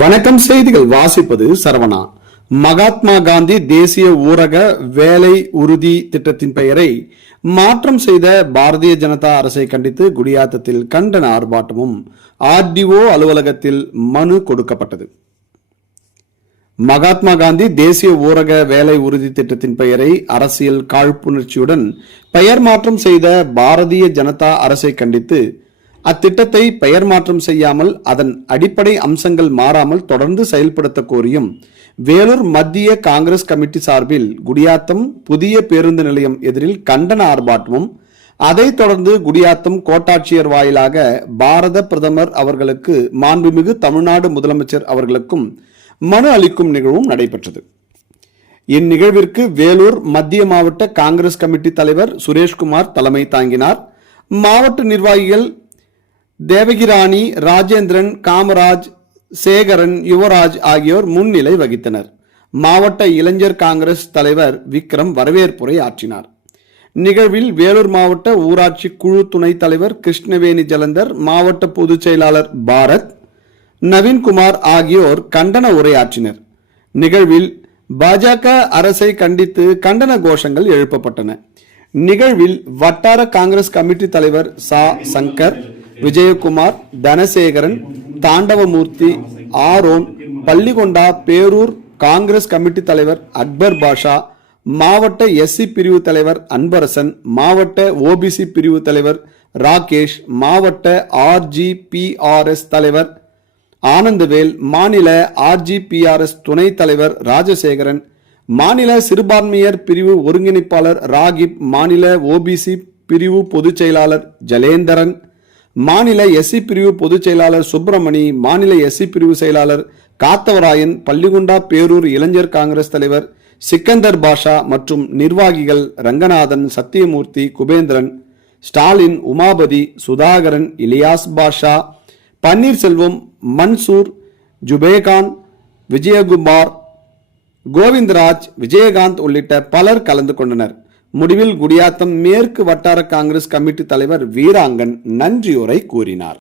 வணக்கம். செய்திகள் வாசிப்பது சரவணா. மகாத்மா காந்தி தேசிய ஊரக வேலை உறுதி திட்டத்தின் பெயரை மாற்றம் செய்த பாரதிய ஜனதா அரசை கண்டித்து குடியாத்தத்தில் கண்டன ஆர்ப்பாட்டமும் ஆர்டிஓ அலுவலகத்தில் மனு கொடுக்கப்பட்டது. மகாத்மா காந்தி தேசிய ஊரக வேலை உறுதி திட்டத்தின் பெயரை அரசியல் காழ்ப்புணர்ச்சியுடன் பெயர் மாற்றம் செய்த பாரதிய ஜனதா அரசை கண்டித்து அத்திட்டத்தை பெயர் மாற்றம் செய்யாமல் அதன் அடிப்படை அம்சங்கள் மாறாமல் தொடர்ந்து செயல்படுத்த கோரியும் வேலூர் மத்திய காங்கிரஸ் கமிட்டி சார்பில் குடியாத்தம் புதிய பேருந்து நிலையம் எதிரில் கண்டன ஆர்ப்பாட்டமும், அதைத் தொடர்ந்து குடியாத்தம் கோட்டாட்சியர் வாயிலாக பாரத பிரதமர் அவர்களுக்கு மாண்புமிகு தமிழ்நாடு முதலமைச்சர் அவர்களுக்கும் மனு அளிக்கும் நிகழ்வும் நடைபெற்றது. இந்நிகழ்விற்கு வேலூர் மத்திய மாவட்ட காங்கிரஸ் கமிட்டி தலைவர் சுரேஷ்குமார் தலைமை தாங்கினார். மாவட்ட நிர்வாகிகள் தேவகிராணி, ராஜேந்திரன், காமராஜ், சேகரன், யுவராஜ் ஆகியோர் முன்னிலை வகித்தனர். மாவட்ட இளைஞர் காங்கிரஸ் தலைவர் விக்ரம் வரவேற்புரை ஆற்றினார். நிகழ்வில் வேலூர் மாவட்ட ஊராட்சி குழு துணைத் தலைவர் கிருஷ்ணவேணி ஜலந்தர், மாவட்ட பொதுச் செயலாளர் பாரத், நவீன்குமார் ஆகியோர் கண்டன உரையாற்றினர். நிகழ்வில் பாஜக அரசை கண்டித்து கண்டன கோஷங்கள் எழுப்பப்பட்டன. நிகழ்வில் வட்டார காங்கிரஸ் கமிட்டி தலைவர் சா சங்கர், விஜயகுமார், தனசேகரன், தாண்டவமூர்த்தி, ஆரோன், பள்ளிகொண்டா பேரூர் காங்கிரஸ் கமிட்டி தலைவர் அக்பர் பாஷா, மாவட்ட எஸ்சி பிரிவு தலைவர் அன்பரசன், மாவட்ட ஓபிசி பிரிவு தலைவர் ராகேஷ், மாவட்ட ஆர்ஜிபிஆர்எஸ் தலைவர் ஆனந்தவேல், மாநில ஆர்ஜிபிஆர்எஸ் துணைத் தலைவர் ராஜசேகரன், மாநில சிறுபான்மையர் பிரிவு ஒருங்கிணைப்பாளர் ராகிப், மாநில ஓபிசி பிரிவு பொதுச் செயலாளர் ஜலேந்தரன், மாநில எஸ்சி பிரிவு பொதுச் செயலாளர் சுப்பிரமணி, மாநில எஸ்சி பிரிவு செயலாளர் காத்தவராயன், பள்ளிகுண்டா பேரூர் இளைஞர் காங்கிரஸ் தலைவர் சிக்கந்தர் பாஷா மற்றும் நிர்வாகிகள் ரங்கநாதன், சத்தியமூர்த்தி, குபேந்திரன், ஸ்டாலின், உமாபதி, சுதாகரன், இலியாஸ் பாஷா, பன்னீர்செல்வம், மன்சூர், ஜுபேகான், விஜயகுமார், கோவிந்தராஜ், விஜயகாந்த் உள்ளிட்ட பலர் கலந்து கொண்டனர். முடிவில் குடியாத்தம் மேற்கு வட்டார காங்கிரஸ் கமிட்டி தலைவர் வீராங்கன் நன்றியுரை கூறினார்.